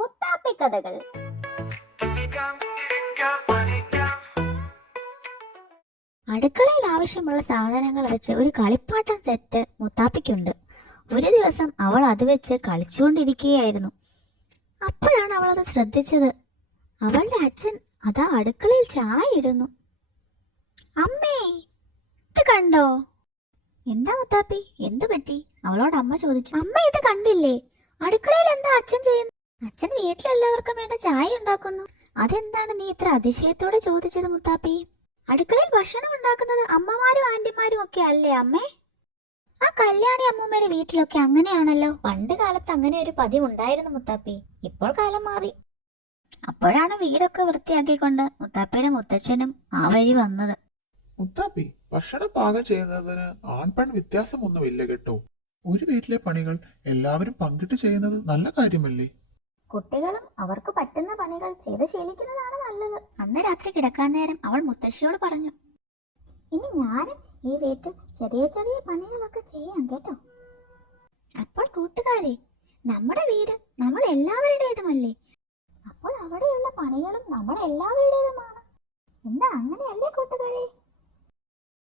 മുത്താപ്പി കഥകൾ. അടുക്കളയിൽ ആവശ്യമുള്ള സാധനങ്ങൾ വെച്ച് ഒരു കളിപ്പാട്ടം സെറ്റ് മുത്താപ്പിക്കുണ്ട്. ഒരു ദിവസം അവൾ അത് വെച്ച് കളിച്ചുകൊണ്ടിരിക്കുകയായിരുന്നു. അപ്പോഴാണ് അവൾ അത് ശ്രദ്ധിച്ചത്. അവളുടെ അച്ഛൻ അതാ അടുക്കളയിൽ ചായ ഇടുന്നു. അമ്മേ, ഇത് കണ്ടോ? എന്താ മുത്താപ്പി, എന്തു പറ്റി? അവളോട് അമ്മ ചോദിച്ചു. അമ്മ ഇത് കണ്ടില്ലേ? അടുക്കളയിൽ എന്താ അച്ഛൻ ചെയ്യുന്നു? അച്ഛൻ വീട്ടിലെല്ലാവർക്കും വേണ്ട ചായ ഉണ്ടാക്കുന്നു. അതെന്താണ് നീ ഇത്ര അതിശയത്തോടെ ചോദിച്ചത് മുത്താപ്പി? അടുക്കളയിൽ ഭക്ഷണം ഉണ്ടാക്കുന്നത് അമ്മമാരും ആന്റിമാരും ഒക്കെ അല്ലേ അമ്മേ? ആ കല്യാണി അമ്മൂമ്മയുടെ വീട്ടിലൊക്കെ അങ്ങനെയാണല്ലോ. പണ്ട് കാലത്ത് അങ്ങനെ ഒരു പതിവ് ഉണ്ടായിരുന്നു മുത്താപ്പി. ഇപ്പോൾ കാലം മാറി. അപ്പോഴാണ് വീടൊക്കെ വൃത്തിയാക്കിക്കൊണ്ട് മുത്താപ്പിയുടെ മുത്തച്ഛനും ആ വഴി വന്നത്. മുത്താപ്പി, ഭക്ഷണം പാകം ചെയ്യുന്നതിന് ആൺപെൺ വ്യത്യാസമൊന്നുമില്ല കേട്ടോ. ഒരു വീട്ടിലെ പണികൾ എല്ലാവരും പങ്കിട്ട് ചെയ്യുന്നത് നല്ല കാര്യമല്ലേ? കുട്ടികളും അവർക്ക് പറ്റുന്ന പണികൾ ചെയ്ത് ശീലിക്കുന്നതാണ് നല്ലത്. അന്ന് രാത്രി കിടക്കാൻ നേരം അവൾ മുത്തശ്ശിയോട് പറഞ്ഞു, ഇനി ഞാനും ഈ വീട്ടിൽ ചെറിയ ചെറിയ പണികളൊക്കെ ചെയ്യാം കേട്ടോ. അപ്പോൾ കൂട്ടുകാരെ, നമ്മുടെ വീട് നമ്മൾ എല്ലാവരുടേതുമല്ലേ? അപ്പോൾ അവിടെയുള്ള പണികളും നമ്മൾ എല്ലാവരുടേതുമാണ്. എന്താ, അങ്ങനെയല്ലേ കൂട്ടുകാരെ?